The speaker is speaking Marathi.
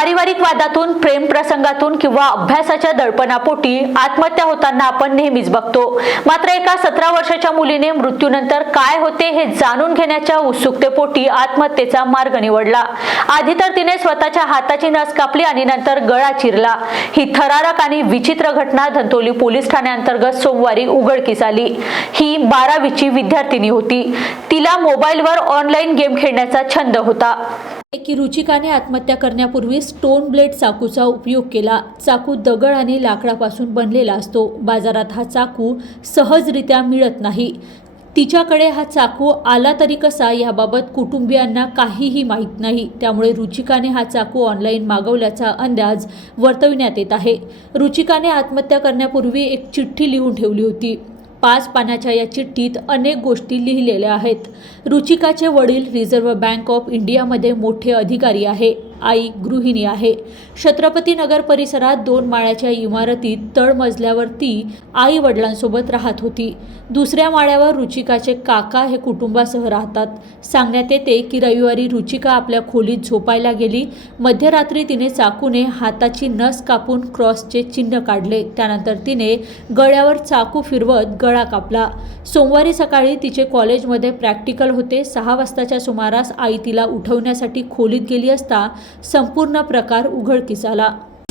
पारिवारिक वादातून, प्रेम प्रसंगातून किंवा अभ्यासाच्या दडपणापोटी आत्महत्या होताना आपण नेहमीच बघतो। मात्र एका 17 वर्षाच्या मुलीने मृत्यूनंतर काय होते हे जाणून घेण्याच्या उत्सुकतेपोटी आत्महत्येचा मार्ग निवडला। आधी तर तिने स्वतःच्या हाताची नस कापली आणि नंतर गळा चिरला। ही थरारक आणि विचित्र घटना धंतोली पोलीस ठाण्याअंतर्गत सोमवारी उघडकीस आली। ही 12वीची विद्यार्थिनी होती। तिला मोबाईलवर ऑनलाईन गेम खेळण्याचा छंद होता। की रुचिकाने आत्महत्या करण्यापूर्वी स्टोन ब्लेड चाकूचा उपयोग केला। चाकू दगड आणि लाकडापासून बनलेला असतो। बाजारात हा चाकू सहजरित्या मिळत नाही। तिच्याकडे हा चाकू आला तरी कसा याबाबत कुटुंबियांना काहीही माहीत नाही। त्यामुळे रुचिकाने हा चाकू ऑनलाईन मागवल्याचा अंदाज वर्तविण्यात येत आहे। रुचिकाने आत्महत्या करण्यापूर्वी एक चिठ्ठी लिहून ठेवली होती। 5 पानाच्या या चिठ्ठीत अनेक गोष्टी लिहिलेल्या आहेत। रुचिकाचे वडील रिझर्व्ह बँक ऑफ इंडियामध्ये मोठे अधिकारी आहे। आई गृहिणी आहे। छत्रपती नगर परिसरात 2 माळ्याच्या इमारतीत तळमजल्यावर ती आई वडिलांसोबत राहत होती। दुसऱ्या माळ्यावर रुचिकाचे काका हे कुटुंबासह राहतात। सांगण्यात येते की रविवारी रुचिका आपल्या खोलीत झोपायला गेली। मध्यरात्री तिने चाकूने हाताची नस कापून क्रॉसचे चिन्ह काढले। त्यानंतर तिने गळ्यावर चाकू फिरवत गळा कापला। सोमवारी सकाळी तिचे कॉलेजमध्ये प्रॅक्टिकल होते। 6 वाजताच्या सुमारास आई तिला उठवण्यासाठी खोलीत गेली असता संपूर्ण प्रकार उघडकीस आला।